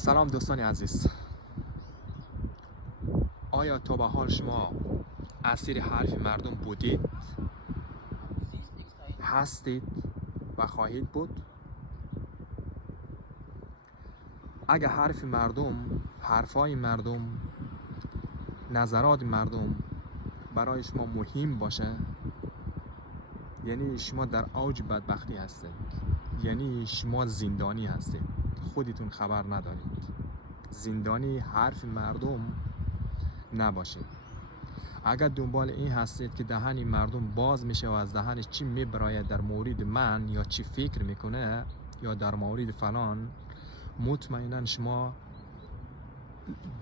سلام دوستان عزیز، آیا تا به حال شما اسیر حرف مردم بودید، هستید و خواهید بود؟ اگر حرف مردم، حرفای مردم، نظرات مردم برای شما مهم باشه، یعنی شما در اوج بدبختی هستید، یعنی شما زندانی هستید، خودتون خبر ندارید. زندانی حرف مردم نباشید. اگر دنبال این هستید که دهن مردم باز میشه و از دهنش چی میبراید در مورد من یا چی فکر میکنه یا در مورد فلان، مطمئنا شما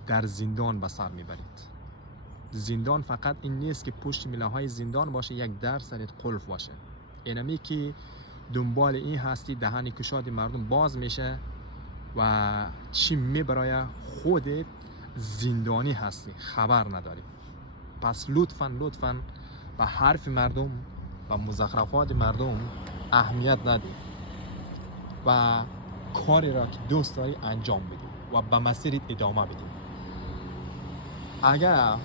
در زندان به سر میبرید. زندان فقط این نیست که پشت میله های زندان باشه، یک در سرت قلف باشه. اینمی که دنبال این هستی دهن کشاد مردم باز میشه و چی میبراید، خودت زندانی هستی، خبر نداری. پس لطفاً به حرف مردم و مزخرفات مردم اهمیت ندید و کاری را که دوست داری انجام بدید و به مسیرت ادامه بدید. اگر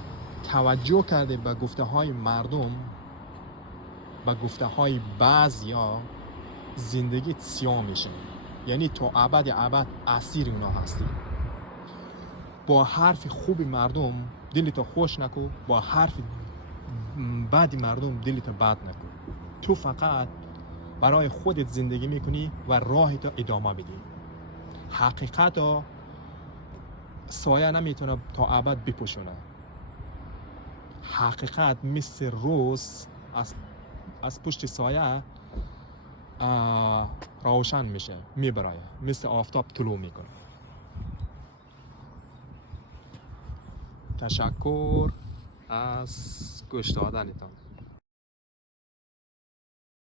توجه کرده به گفته های مردم، به گفته های بعضیا، زندگیت سیاه میشه، یعنی تو ابد اسیر اونا هستی. با حرف خوب مردم دلتو خوش نکن، با حرف بد مردم دلتو بد نکن. تو فقط برای خودت زندگی میکنی و راهتو ادامه بدی. حقیقت سایه نمیتونه تا ابد بپوشونه. حقیقت مثل روز از پشت سایه روشن میشه، میبرایه، مثل آفتاب طلوع میکنه. تشکر از گوش دادنتان.